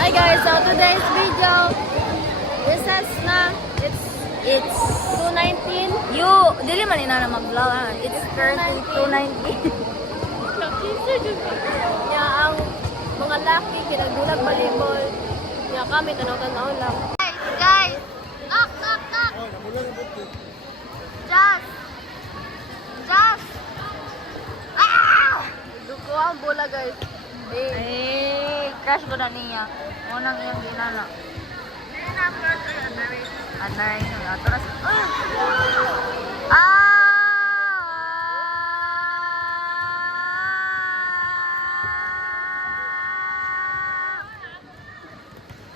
Hi guys, so today's video, recess na. It's 2:19. Dili man ina na mag-vlog. It's currently 2:19. Ya ang mga laki kinagulag volleyball. Ya kami tanaw-tanaw lang. Guys! Knock! Just! Duko ang bola guys. Crush ko na niya. Unang iyang ginana. Anay. Atras.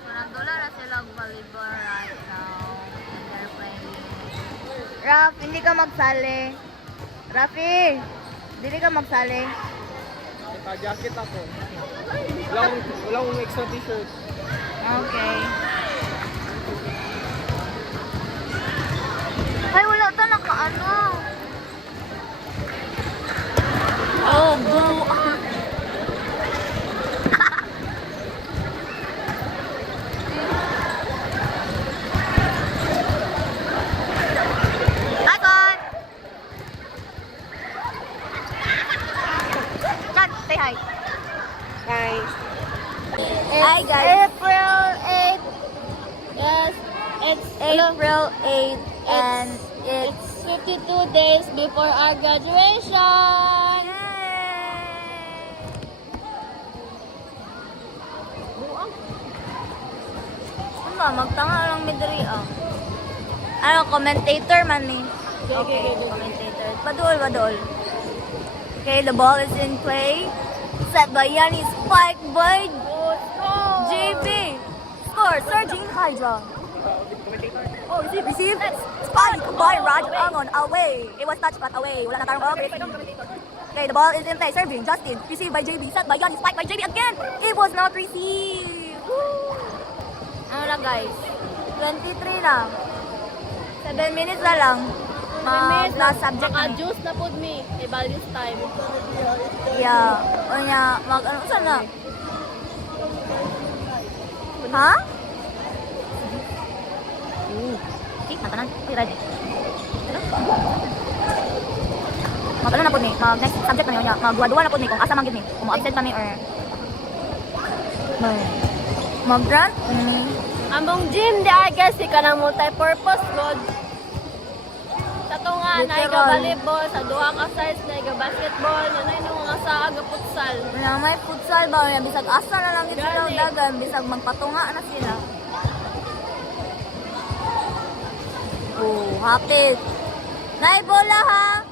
Nandula na sila volleyball right now. And they're playing. Raf, hindi ka magsali. Rafi, hindi ka magsali. Naka-jacket ako. Wala akong extra t-shirt. Okay. Ay, wala ito naka-ano. Oh, boo. Akon! Chan, say hi. Hi. Hi, guys. April 8. Yes, it's April 8 and it's 52 days before our graduation. Ano, magtanga lang mi diri ah. Ano, commentator man ni. Okay. Commentator. Badol. Okay, the ball is in play. Set by Yanni, spike by JB. Score, surging Hydra. Oh, receive. Spike by Raj Angon, away. It was touched but away. Wala na tarong Okay, the ball is in play. Serving, Justin. Received by JB. Set by Yanni, spike by JB again. It was not received. Woo! Ano lang guys? 23 na. 7 minutes na lang. Last subject na. Maka-juice na po me. Evaluate time. Yeah. O niya, ano, saan na? Ha? Okay, matanan. Okay, ready. Mag-ano na po ni, next subject na niya. Mag-duwa na po ni, kung asa man gid ni. Kung ma-absent pa ni or... Mag-grant? Among gym di ay guys, ika ng multi-purpose god. Sa to nga, Literal. naiga volleyball, sa duha ka size, naiga basketball, yan ay nung mga sa aga futsal. Wala, may futsal ba? Bisag asa na lang ito sila Gani. dagan. Bisag magpatunga na sila. Oh, hapit. Nay, bola ha!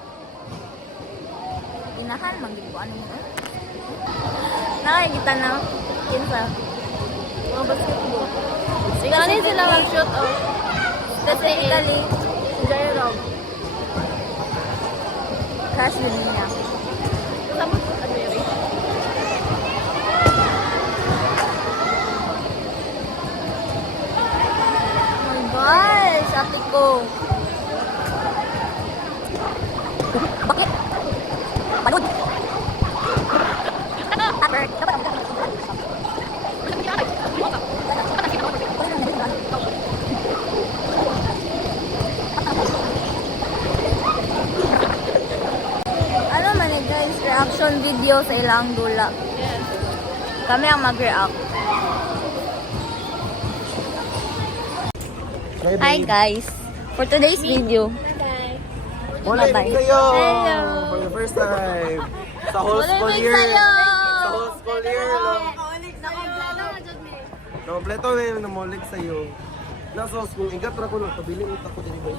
Inahan, manggil ko. Ano mo? Nakikita na. Kinsa. Mga basketball. Gani sila mag-shoot oh. Specifically, Jerome. crush yun niya. Sabot, ano yun? Oh my gosh, ate ko. Bakit? Palud! Upper. Ano man eh guys, reaction video sa ilang dula. Yes. Kami ang mag-react. Hi guys! For today's video, Bye-bye. Morning Bye-bye. sa'yo! Hello. For the first time! Sa whole Morning school year! sa'yo! Sa whole school year! Kompleto na yung namulig sa'yo. Nasa school, igat na ko lang. Pabilin mo ako din ba?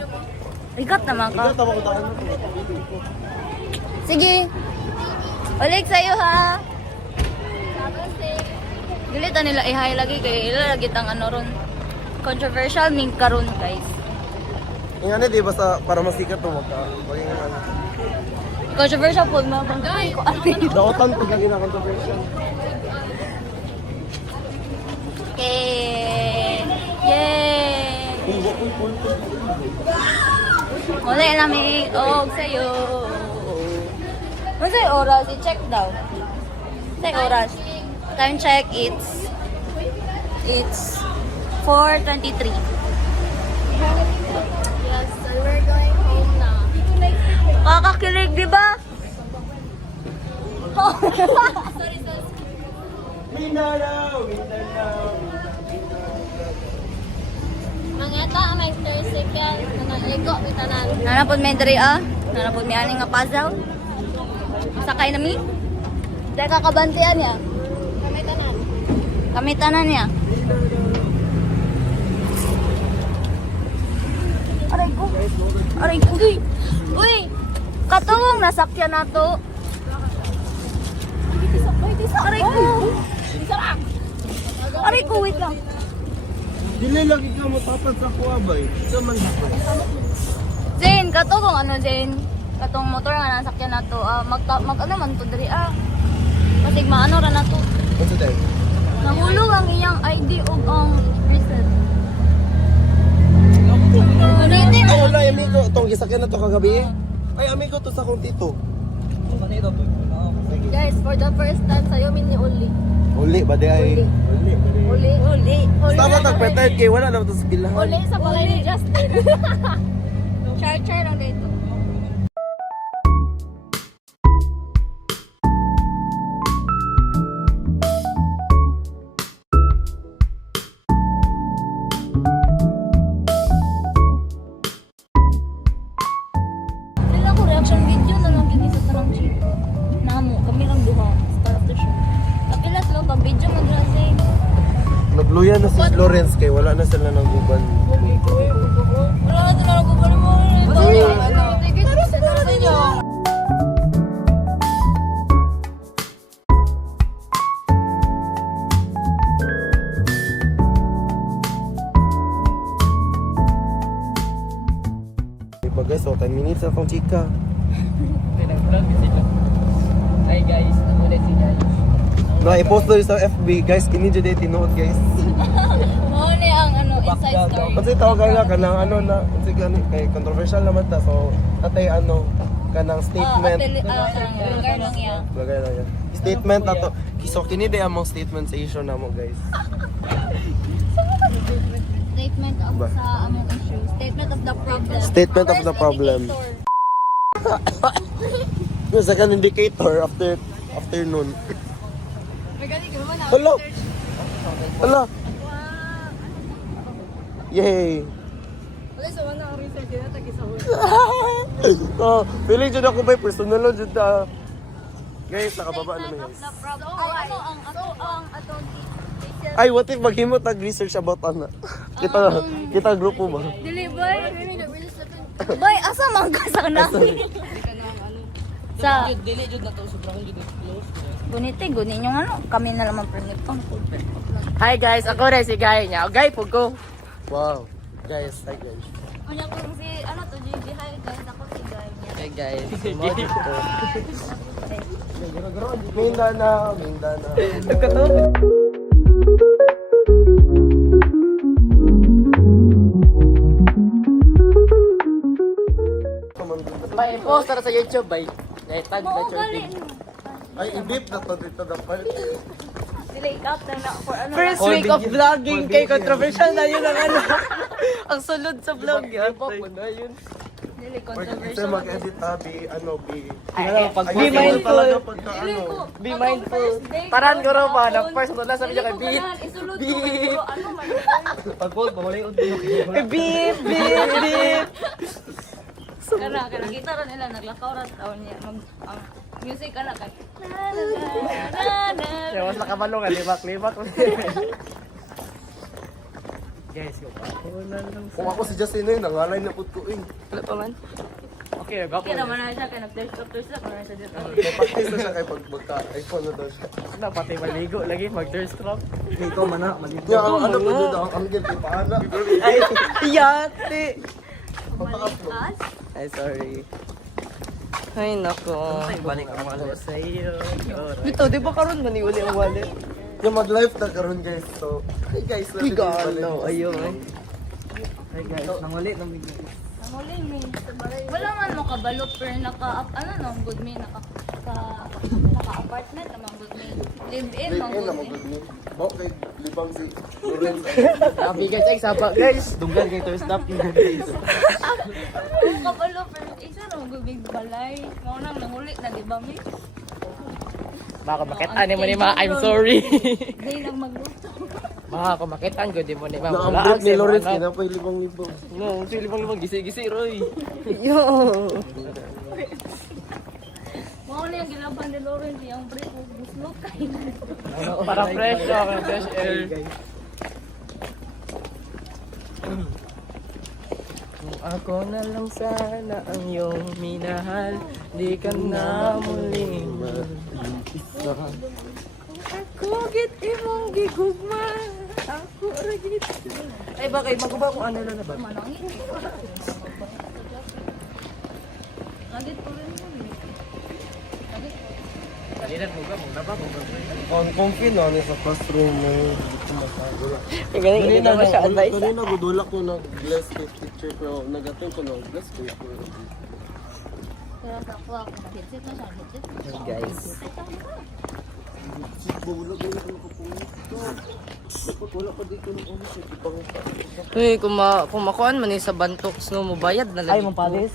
Ikat naman ka. Igat ako tayo na ko. Pabilin ko. Sige. Ulit sa'yo ha. Gilita nila i-high lagi kay ilalagit ang ano ron. Controversial ning karon guys. Yung ano, di ba sa, para masikat to, maging ano. Controversial po mga bangkay ko. Daotan ko lagi na controversial. Okay. Yay! Wala na may og sa'yo. Ano sa'yo oras? I-check daw. Sa'yo oras. Time check, it's It's 4:23. Yes, and we're going home na. Kakakilig, di ba? Mindanao! Mangeta, may tricycle. Nanaligo, may tanan. Nanapod may diri Nanapod may aning nga puzzle. Sakay na mi. Dahil kakabantian niya. May tanan. Kami tanan niya. Aray ko. Aray ko. Uy. Uy. Katawang nasakyan na to. Aray ko. Aray ko, wait lang. Dili lagi ka matapad sa kuwabay. Sa man dito. Jane, katawang ano Jane? Katong motor nga nasakyan na to. Ano man to diri Kasi maano ra na to. Ano tayo? Nahulog ang iyang ID o ang receipt. Ulitin Ay, wala, amigo. Itong gisakyan na to kagabi. Ay, amigo, to sa kong tito. Guys, for the first time sa'yo, mini uli. Uli, ba di ay? Uli. Uli. Tama tag-pretend kay wala na ito sa bilahan. Uli sa balay ni Justin. Char-char lang dito. Sila ko reaction video na lang gini sa tanang chick. Namo, kami lang duha. Start of the show. Kapilas lang pag video mo dira say. Nagluya na si Florence kay wala na sila ng guban. Wala na ito na nagubali mo. Pero sa inyo. Diba guys, so 10 minutes na itong chika. Hi guys, namulit si guys. Na i-post doon sa FB, guys, kini dyan din tinuod guys. Oo ni ang ano, inside story. Kasi tawag nga kanang ano na, kasi gani, kay controversial naman ta, so atay ano, kanang statement. Lugar lang yan. Bagay lang yan. Statement na to. So kini day among statement sa issue na mo guys. Statement of Ba? sa among issue. Statement of the problem. Statement of the problem. Yung second indicator afternoon. Hello. Hello. Yay. Wala sa wana ang research na tag-isahon. Oh, feeling jud ako by personal lang jud ta. Guys, nakababa naman guys. Ay, ano ang atong Ay, what if maghimo tag research about ana? Kita grupo ba? deliver? Boy, asa man ka sa namin? Sa Dili jud na to sobrang jud close. gunite, gunin yung ano, kami na lang permit pang. Hi guys, ako rin si Guy niya. Guy po go. Wow. Guys, hi guys. Kanya ko si ano to, JB, hi guys, ako si Guy niya. Hey guys. Mindanao. Nagkataon. May post na sa YouTube bay. Tag na Oo, church. Ay, i-beep na to dito dapat. Delay up na for ano. First week of vlogging kay controversial na yun ang ano. Ang sulod sa vlog yan. Delay Kasi controversial. mag-edit be Be mindful. Ano, Be mindful. Paran ko raw pa. First mo na sabi niya kay beep. Isulod ko Beep. pero ano man. pag-hold, mawala yung Beep, beep, beep. Kana kita ra nila naglakaw ra taon niya. Ang music ana kay. Kaya mas nakabalo nga, libak-libak. Guys, yung pakunan lang. Kung ako si Justin na yun, nangalay na po ko eh. Wala pa man. Okay, gapo. Kaya naman na siya kay nag-test na kung sa dito. May practice na siya kay pag magka-iPhone na daw siya. Ano, pati maligo lagi, mag-thirst trap. Ito man na, maligo. Yung ano po doon, ang anggel kay paana. Ay, yate! Pagka-upload. Ay, sorry. Ay, nako. Balik ako sa iyo. Ito, di ba karon maniuli ang wallet? Yung mag-live na karon guys. So, hey guys, Igalo, ayun. Hey guys, nanguli ng video. Muli mi. Wala man mo kabalo pero ano no, good me naka-apartment naman good me. Live in Live man in na good me. magod ni. Bakit libang si Lorenz. Sabi guys, ay sapa guys. Dunggan kay to stop yung guys. Kabalo pero isa no good big balay. Mao nang nangulit na di ba mi? Baka makitaan mo ni ma, I'm sorry. Day lang magluto. Baka makitaan ko di mo ni ma. Naambrit ni Lorenz kaya pa libang-libang. No, si libang gisi-gisi Roy. Yo. Mao na yung gilaban ni Lauren yung break ug guslok kay. Para fresh fresh air. Kung ako na lang sana ang iyong minahal, di ka na muling mag-isa. Ako git imong gigugma, ako ragit. Ay bakit maguba kung ano na ba? Manangin. Kadit po rin mo. Kanina buga mo na ba kung Ang confident na sa classroom mo. Dito matagula. Ganun na siya advice. Kanina gudula ko nag-bless kay teacher pero nag-attend ko nag-bless ko. Pero ako headset na siya, headset. Guys. Bubulog na yung ko po ito. Dapat wala pa dito ng ulo sa ibang Uy, kung makuan man sa bantoks no, mubayad na lang. Ay, mapalis.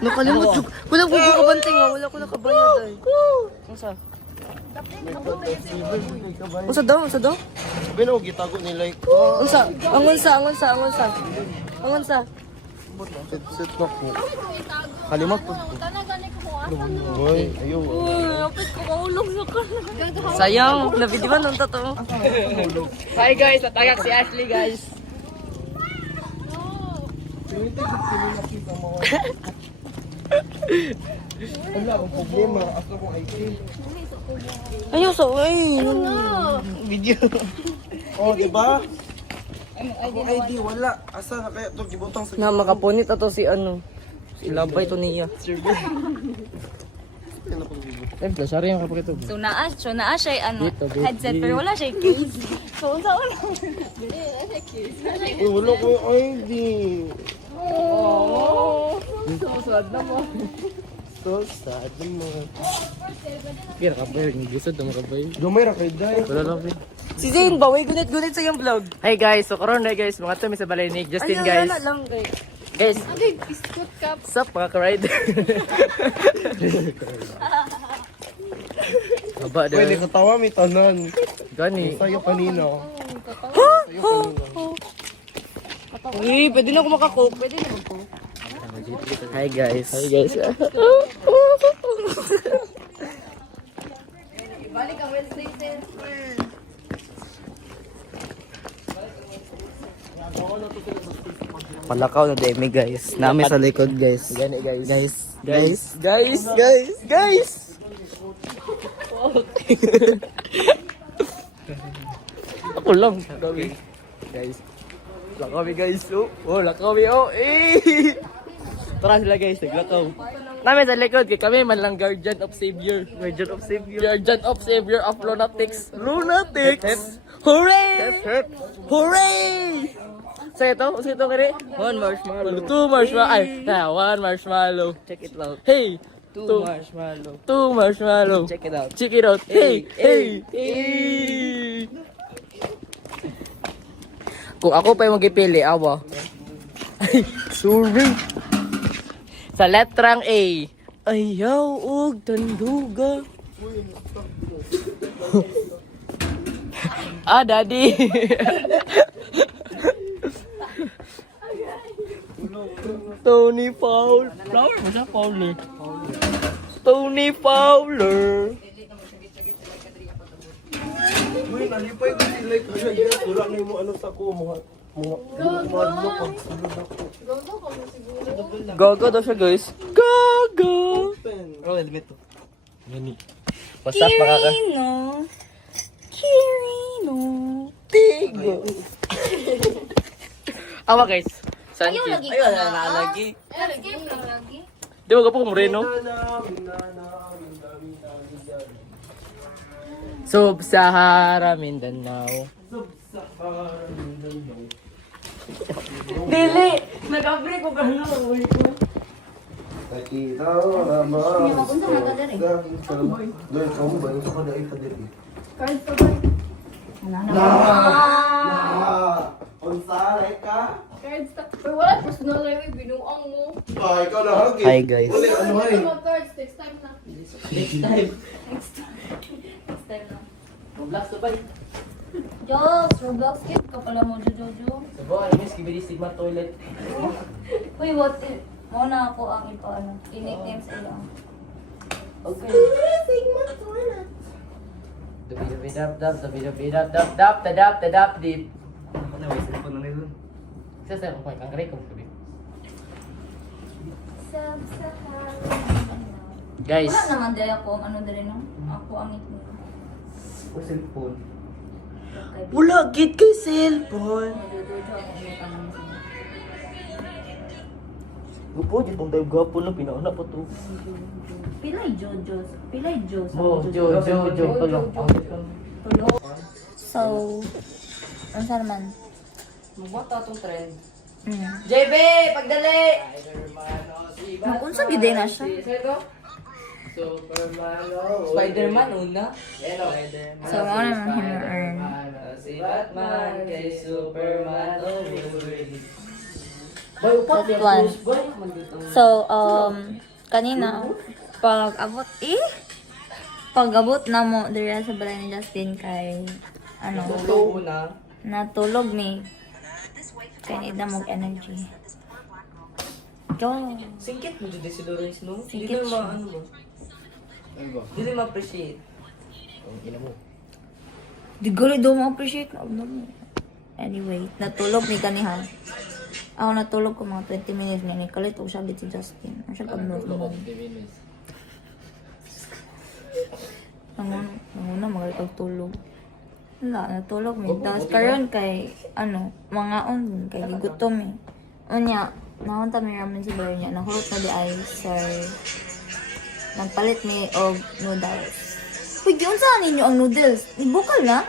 Nakalimot. Wala ko kabanting ha, wala ko nakabayad ay. Unsa? Unsa daw? Sabi na, gitago nila ito. Unsa? Angonsa? Set na po. Kalimat po. Uy, ayaw. Kapit ko kaulog sa kanan. Sayang, nabidiwan ng totoo. Hi guys, natagak si Ashley guys. Wala akong problema. Ako kong IT. Ayos ay. Video. Oh, diba? Akong ID, wala. Asa na kaya ito gibutang sa Na makapunit ato si ano. Si Labay to niya. Eh, sorry yung kapag ito. So naa siya ano, Dito. headset pero wala siya case. So unsa una? Eh, wala ko yung ID. So sad naman. So sad naman. Kira ka ba yung gisod na makabay? Gamay ra kay Day. Wala lang eh. Si Zane ba? Way gunit-gunit sa yung vlog. Hi guys, so karon na guys, mga tumi sa Balayinig. Justin guys. Ay, lang guys. Guys, Okay, biscuit cup. sup mga ka-ride? Haba Pwede daw. katawa may tanan. Gani. Sa'yo kanina. Uy, pwede na ako makakook. Pwede na ako. Hi guys. Hi guys. Balik ang Wednesday Wednesday. Palakaw na demi guys. Nami sa likod guys. Gani guys. Guys. Ako lang. Lakawi. Guys. Lakawi guys. Oh, lakawi oh. Eh. Tara sila guys, naglakaw. Namin sa likod kay kami man lang guardian of savior. Guardian of savior of lunatics. Hooray! Hooray! Sa ito kare? One marshmallow. Two marshmallow. Ay, one marshmallow. Check it out. Hey, two marshmallow. Two marshmallow. Check it out. Hey. Kung ako pa yung magipili, awa. Ay, sorry. Sa letrang A, ayaw og tanduga. Daddy. Tony Fowler. Flower mo siya, Fowler. Tony Fowler. Uy, nalipay ko sila ito. Wala na mo ano sa ko. Mga pag sulod ako. Gaga daw siya, guys. Gaga. Oh, helmet to. Gani. Basta Kirino. Tigo. Awa, guys. Santi. Ayaw lagi Ayaw ka na na. lagi. Escape lang lagi. Di ba ka po Moreno? Sub-Sahara Mindanao. Dili! Nag-upgrade ko ka na. Nakita mo naman. Hindi makunta na ka diri. Doon, kambay. Ito ka dahil ka diri. Cards pa ba? Unsalay ka? Cards ta. Pero wala personal life, binuang mo. Ay, ikaw na hagi. Hi, guys. Uli, ano ay? Mga cards, next time na. Next time. Next time na. Roblox to ba? Jos, Roblox kid ka pala mo, Jojo. Sabo, ano miss, kibili Sigma toilet. Uy, what if? Muna ako ang ipaano. I-nickname sa iyo. Okay. Dabidabidab-dab, dabidabidab-dab-dab, tadab-tadab-dib. Ano na, may cellphone na nila. Isa sa akong kang gray kong sabi. Guys. Wala naman dahil ako ang ano dali no? Ako ang nickname. O cellphone. Okay. Wala, git kay cellphone. Jojo ang nickname. Gupo, di pong tayo gapo na, pinauna pa to. Pilay Jojo. Pilay Jojo. Mo, Jo, tulong. Tulo. So, ano sa naman? Magwata itong trend. JB, pagdali! Unsa gid na siya? Spider-Man una. So, mo naman him-earn. Si Batman kay Superman Boy, upat That's one. Boy, So, kanina, pag-abot na mo dira sa balay ni Justin kay, ano, una. natulog mi. Kay need na mong energy. Go! Singkit mo dito si Lawrence, no? Singkit Hindi siya. na ano mo. Hindi ma-appreciate. Ang ina mo. Di gali daw ma-appreciate na. Anyway, natulog mi kanihan. Ako natulog ko mga 20 minutes na nikalit ko sabi si Justin. Ano siya pag-note mo? Nanguna, magalit ang tulog. Wala, natulog mi. Tapos karon kay, ano, mga on, kay gigutom eh. Unya, nakunta mi ramen sa bar niya. Nahulot na di ay, sir. Nagpalit mi og noodles. Uy, yun saan ninyo ang noodles? Ibukal na?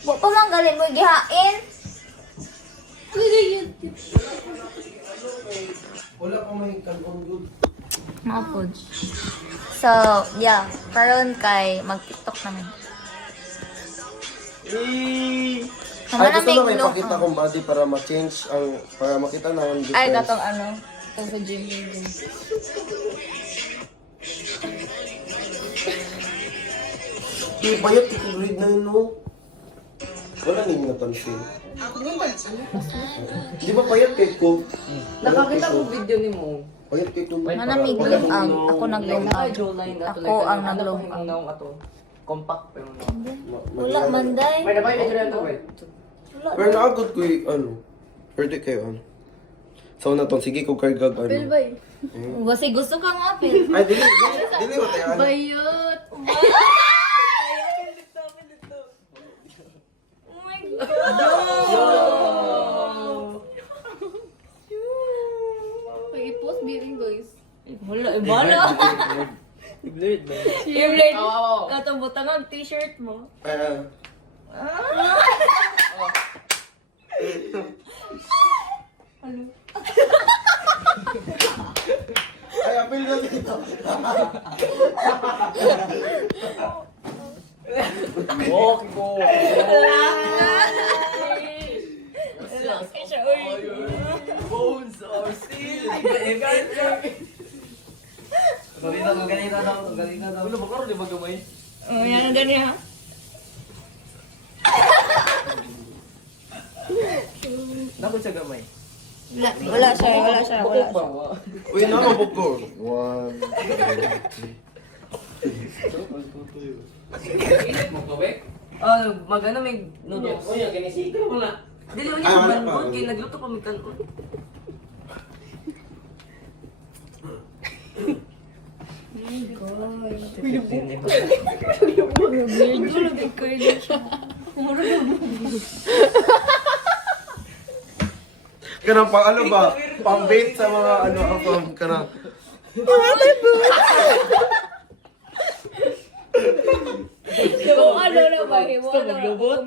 Wa pa man galing mo gihain. Wala pa may kanong yun. Mga foods. So, yeah. Karon kay mag-tiktok naman. Ay, gusto na may pakita kong body para ma-change ang, para makita na ang difference. Ay, katong ano. Katong sa gym. Di, bayot yung grade na yun, no? Wala ninyo napansin. Di ba payat kay ko? Nakakita ko video ni mo. Payat kay ko. Manamig lumang. Ako naglumang. Jawline na Ako ang naglumang. Ano pa ato? Compact pa yung Wala, manday. May nabay medyo na ito, wait. Pero naagod ko yung ano. Pwede kayo ano. So na to, sige ko kargag ano. Pilbay. Kasi gusto ka nga, Pil. Ay, dili mo tayo ano. Bayot. Oh my God. I-post biring guys. Wala, ibala. Blurred ba? Favorite. Katong butang ang t-shirt mo. Ay, apil na dito. Walk mo! Bones are still! Ganito daw. Wala ba karoon di ba gamay? Oh, yan ang ganyan. Nakon sa gamay. Wala siya. Uy, nakabog ko. 1, 2, 3. Mo kawek? Ah, magana may noodles. Oh, yan ginisika mo na. Dili mo niya kaban kay nagluto pa mi kanon. Kanang pang ano ba? Pang bait sa mga ano ang pang kanang. Kung ano na Ayaw ba? Gusto maglubot?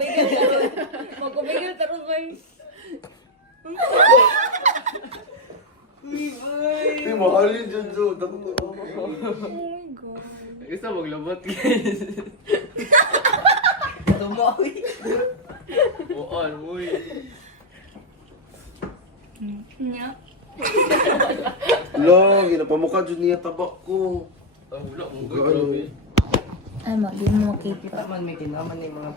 Magkumigil taron ba? Ay, mahalin dyan, Jo. Oh my God. Gusto maglubot, guys. Tumawi. Oo, uy. Nya. Lo, ginapamukha dyan niya tabak ko. Ang wala, ang Grabe. grabe. Ay, di mo makita. Kita man may tinaman ni mga...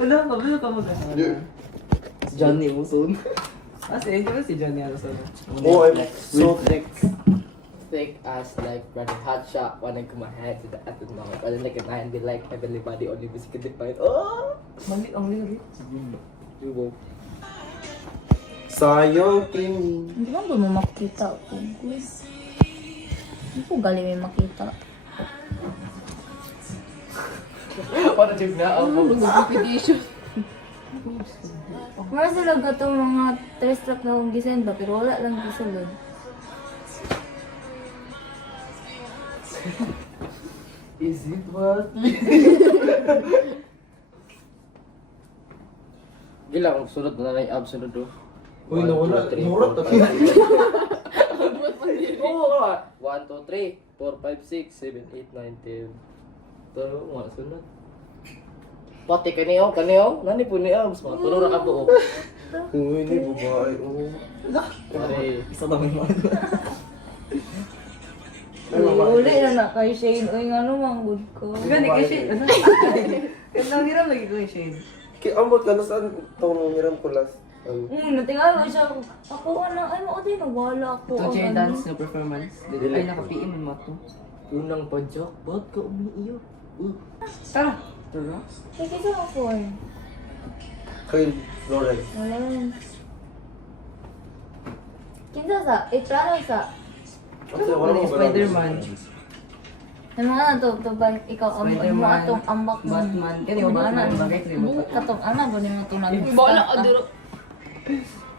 Wala, kabalo ka mag-ahara. Yeah. Si Johnny Muson. Kasi, ito si Johnny Muson. Oh, I'm so thick. Thick as like running hot shot, wanting to my head to the athlete moment. But then like a 9 be like everybody only music can define. Oh! Mali, ang lagi. Yubo. Sayang tingin. Hindi ba mo makita ko? Hindi ko galing may makita. Para chip na ako. Meron sila gatong mga thirst trap na akong gisenda, pero wala lang gisulod. Is it what? Gila, kung sunod na lang yung abs sunod do. Uy, nawala. Murat na. Oo nga. 1, 2, 3, 4, 5, 6, 7, 8, 9, 10. Ito, mga sunod. Pati kaniyaw. Nani po ni abs, mga tulong na ka buo. Uy, ni babae. Oh. Pare. Isa na may mga. Uli na kay Shane. Uy, nga naman, good ko. Gani kay Shane. Ano? Ang hiram lagi ko kay Shane. Ambot ka na saan itong hiram ko last? Natingala siya. Ako, ay, maudi, nagwala ako. Ito ang siya ano. dance na performance. Ay, nakapiin man mo ito. Unang padyak, ba't ka umiiyak? Tara! Tara? Sige sa mo po. Kay Florence. Wala. Kinsa sa? Plano sa? Kasi wala Ano ko Spider-Man? Ay mga na to ba? Ikaw, ang mo Spider-Man, atong ambak mo. Batman. Kaya yung Batman, bagay sila yung Batman. Katong ana ba ni mo to nang Wala ka duro.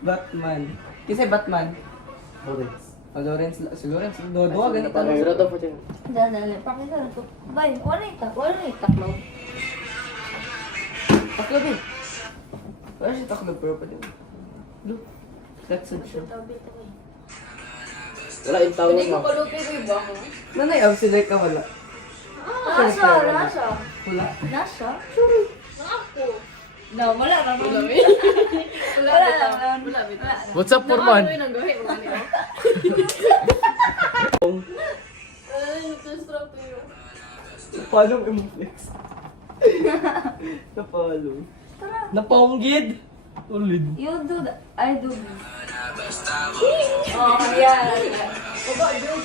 Batman. Kasi Batman. Florence. Lawrence, si Lawrence, dodo, ganito. Sira daw po dyan. Dali, pakita na to. Bay, wala itak lang. Taklo din. Wala siya taklo, pero pa din. Look. That's it siya. Wala yung tawag Hindi ko mo. kalupi ko iba ko. Nanay, obsolete ka wala. Nasa. Wala. Nasa? Ako. No, wala ka mo. Wala lang. Wala bitaw. What's up, Purman? Ano yung gawin mo niyo? Ay, distract yun. Napalo mo flex. Napalo. Naponggid. Ulid. You do that. I do this. Oh, yeah. Baba, dude.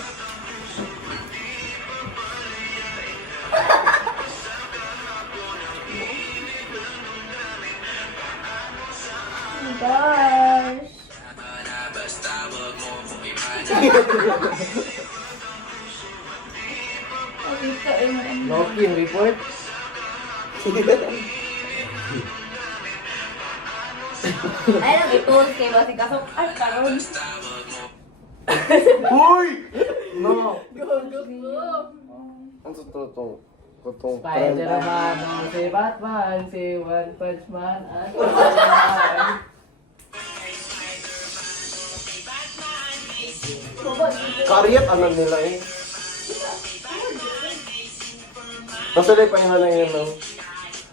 Oh my gosh. Nokin report. Ay, nag-i-post kay Bossing kaso, ay, karon. Uy! No! Go, go, go. Ang totoo itong Spider-Man, si Batman, si One Punch Man, at Batman. Karyat anan nila eh. Basta lang pa na yun no.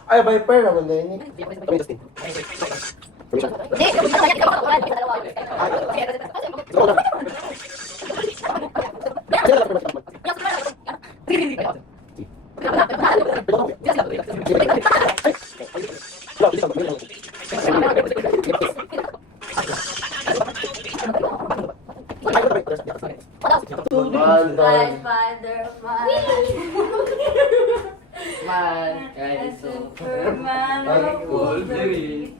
Ay, Viper naman na yun eh. Spider-Man. Man, guys, so Superman. Wolverine.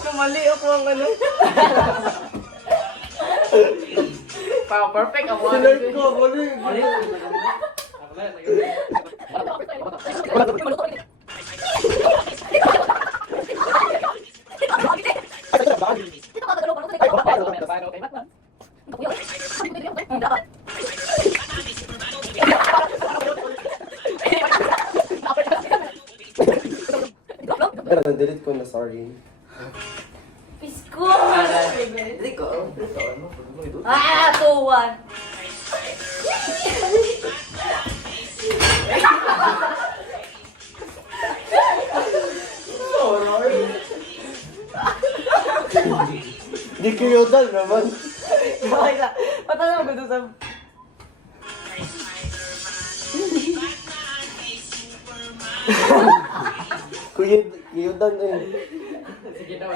Kamali ako ang ano. Perfect ako. Sinay ko, mali. Mali. Pero delete ko na, sorry. Pisko! Hindi ko. Ah, 2-1. Di kiyodal naman. Bakit na? Patanong ko doon sa... Kiyodal eh. Sige na.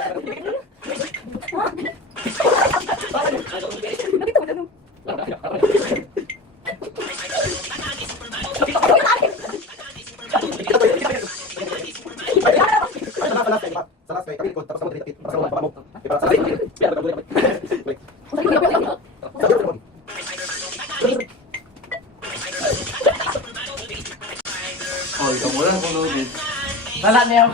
Oh, ikaw mo lang kung loaded. Wala niya.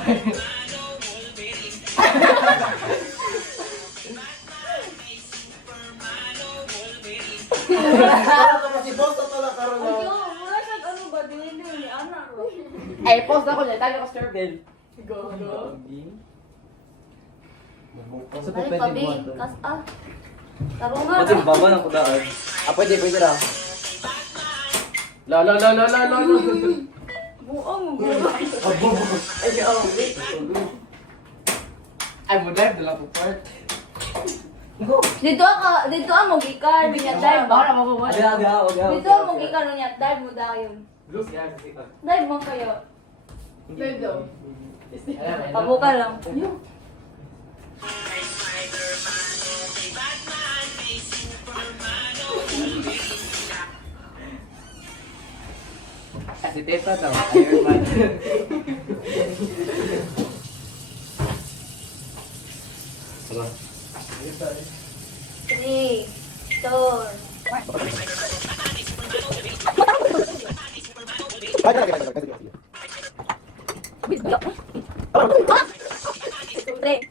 Para ka kasi boss na pala karon na. Mura siya ano ba? Dili ni anak ko. Ay, post ako niya. Tayo ko Sterbil. Ay, pabi. Kas tarungan. Ba't yung baba ng kudaan? Pwede lang. La. Buong. Ay, mo drive na lang po part. Dito mo gikar binya dive ba? Aga. Dito mo gikar niya dive mo dayon. Dive mo kayo. Dive daw. Pabuka lang. Si Tepa daw. Iron Man. Three, two, three.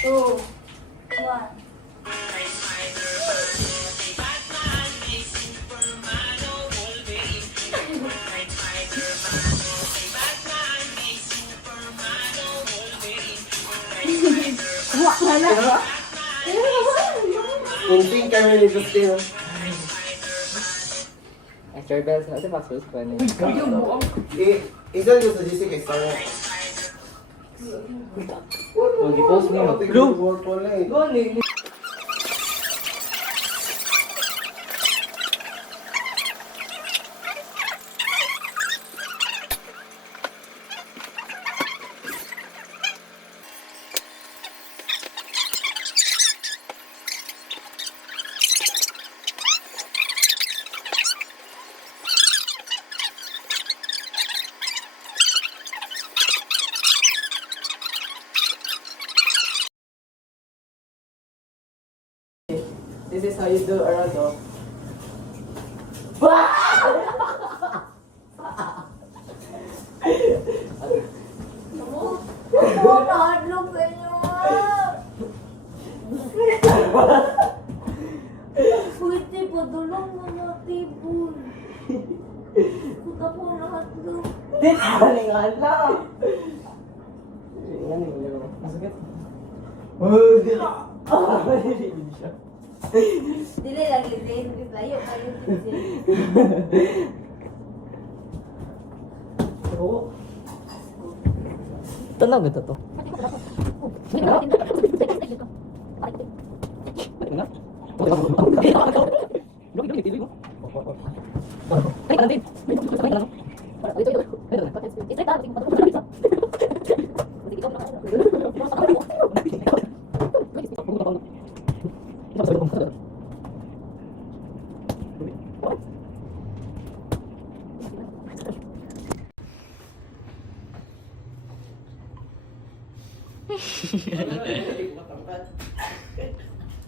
Two, one. Hindi kami ni Justino. Ay, Sterbil. Sa pasos pa niya. Isa yung sa GC kay Sarah. Mag-post mo. Group wala eh. This is how you do around dog. Nahadlok kayo. Pwede po, dulong mo na tibul. Puta po nahadlok. Halingan lang. Yan yung masakit. Dili lagi din, layo kayo din. Tanong ito to.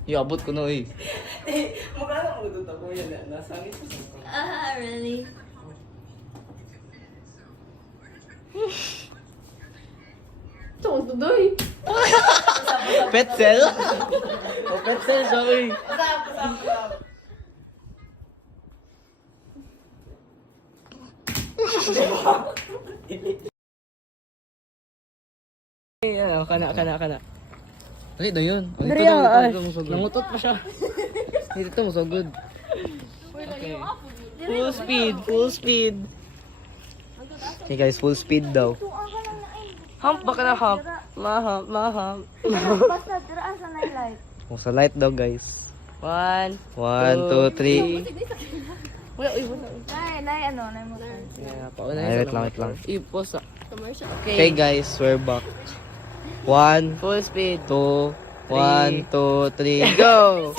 Iabot ko na eh. Really? Tungkol tudoy. Petzel? O Petzel, sorry. Ano, kana. Ay, daw yun. Dari ah, Nangutot pa siya. Dito mo so good. Okay. Full speed. Okay guys, full speed daw. Hump ba ka na hump? Ma-hump. Basta, tiraan sa nightlight. Oh, sa light daw guys. 1, 2, 3. Nay, ano, nay mo. Ay, wait lang. Ipos Commercial. Okay guys, we're back. 1, Full speed. 2, 1, 2, 3, go!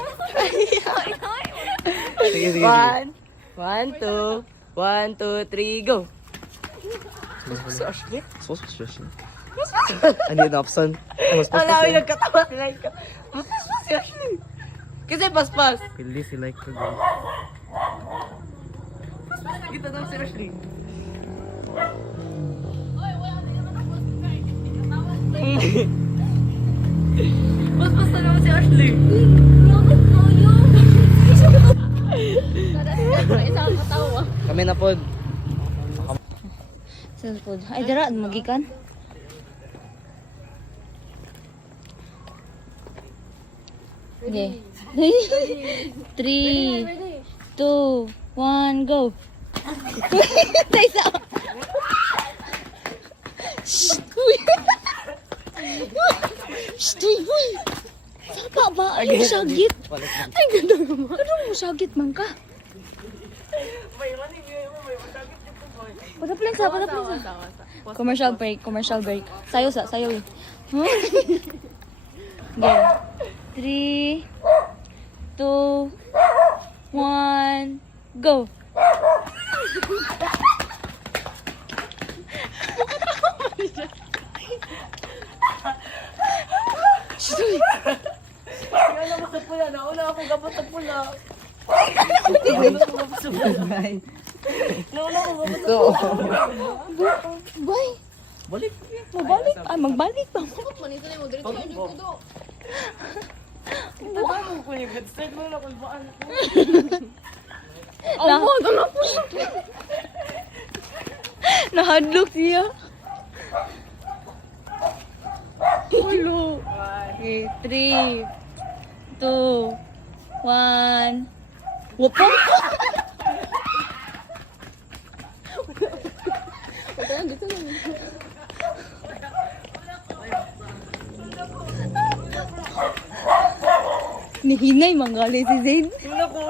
Sige. 1, 2, 3, go! Si Ashley? Supposed to be Ashley. Hindi na option. Mas Ang paspas dami yun. nagkatawa like ka. Paspas si Ashley. Kasi paspas. Pili si like ko guys. Kita daw si Ashley. Paspas na naman si Ashley. Isang katawa. Kami na pod. Cellphone. Ay, dara, magikan. Okay. 3, 2, 1, go. Taisa. Shh, uy. Shh, uy. Saka ba? Ay, sagit. Ay, ganda mo. Ano mo sagit man ka? Padaplan sa. Commercial break. Sayo. Huh? Okay. 3, 2, 1, go. Kaya mo sa pula. Nauna akong gabot sa pula. Boy. Balik. Mabalik. Ay, magbalik ba? Manito na mo dito ay tudo. Ano ko yung good start mo na kung baan ko. Nahadlok siya. Ulo. Okay, 3, 2, 1. Wapang! Nihinay manggali si Zayn. Una ko.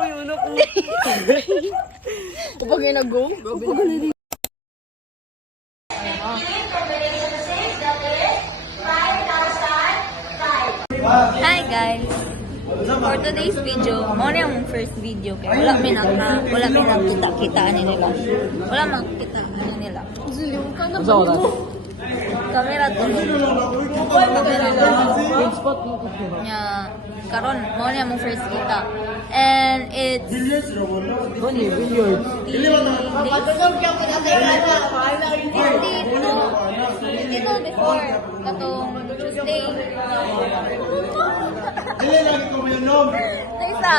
Kapag ay nag-go, Hi guys! For today's video, mo na yung first video kaya wala may nakita-kita nila. Wala makita nila. Camera to. Nya karon mo na yung first kita. And it's 52 before katong Tuesday. Isa.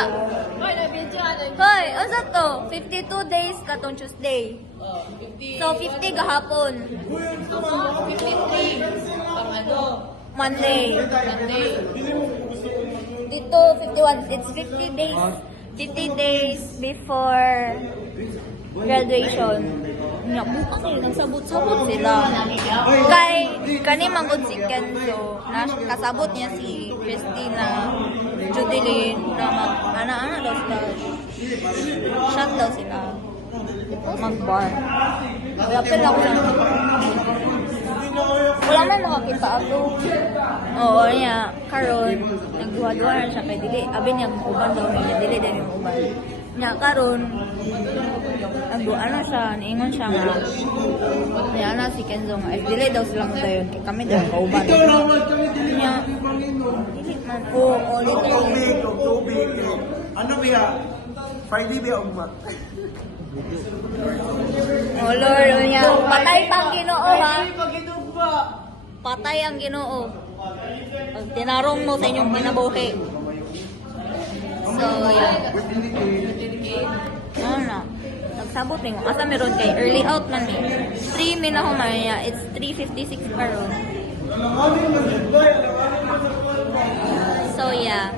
Hoy, unsa to? 52 days katong Tuesday. So 50 gahapon. 53 Monday. Dito 51. It's 50 days. 50 days before graduation. Nya bukas sila nagsabot-sabot sila. Kay kani manggod si Kenzo, kasabot niya si Christina, Judeline, na ana daw sila. Shot daw sila. Mag-bar. Wala lang ako wala man nakakita ako. Oo, niya. Karon, nagduha-duha na siya kay Dili. Abi niya, uban daw niya. Dili din yung uban. Niya, karon, ano siya, niingon siya nga. Niya na si Kenzo nga, dili daw silang tayo. Kami daw, kauban. Ito naman kami dili natin manginom. Dili man po, ulit Tubig, tubig. Ano biya? Friday biya umma. Oh Lord, niya, patay pang Ginoo ha. Patay ang Ginoo. Pag tinarong mo sa inyong kinabuhi. So, yeah. Ano na? Nagsabot ni mo. Asa meron kay early out man ni. 3 minahon man niya. It's 3:56 pa ron. So, yeah.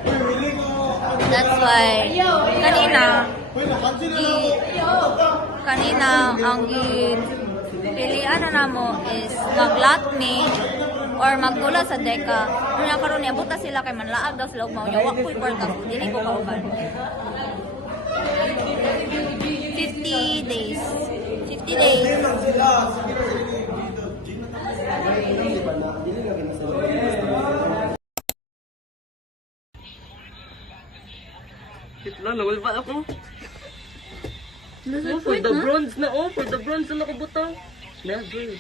That's why, kanina, ang pilihan na mo is mag-latme or magtula sa deka. Kaya karon niya, buta sila kay manlaag daw sila ugmaw niya. Wak ko'y kwarta ko, dili ko kauban. 50 days. 50 days. Hitla, nawal pa ako. Oh, for the bronze na, oh, for the bronze na nakabutang. Never.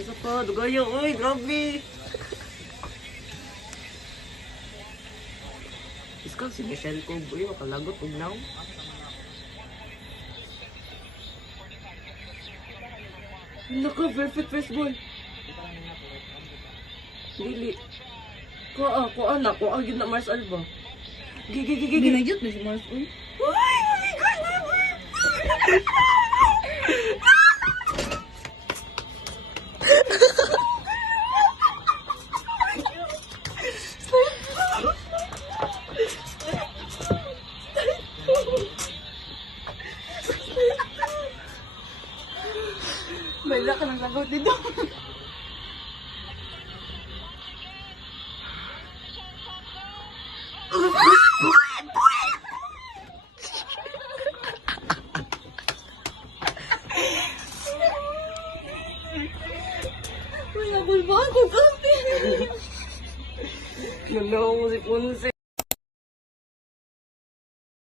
Isa pa, dugayo, uy, grabe. Iskang si Michelle ko, boy, makalagot, ugnaw. Naka, perfect first ball. Dili. Kuha na, yun na Mars Alba. Gigi. Ginayot na si Mars. Uy. May ka ng lagot dito. Wala bulba ako kasi. Nanaw mo si Ponce.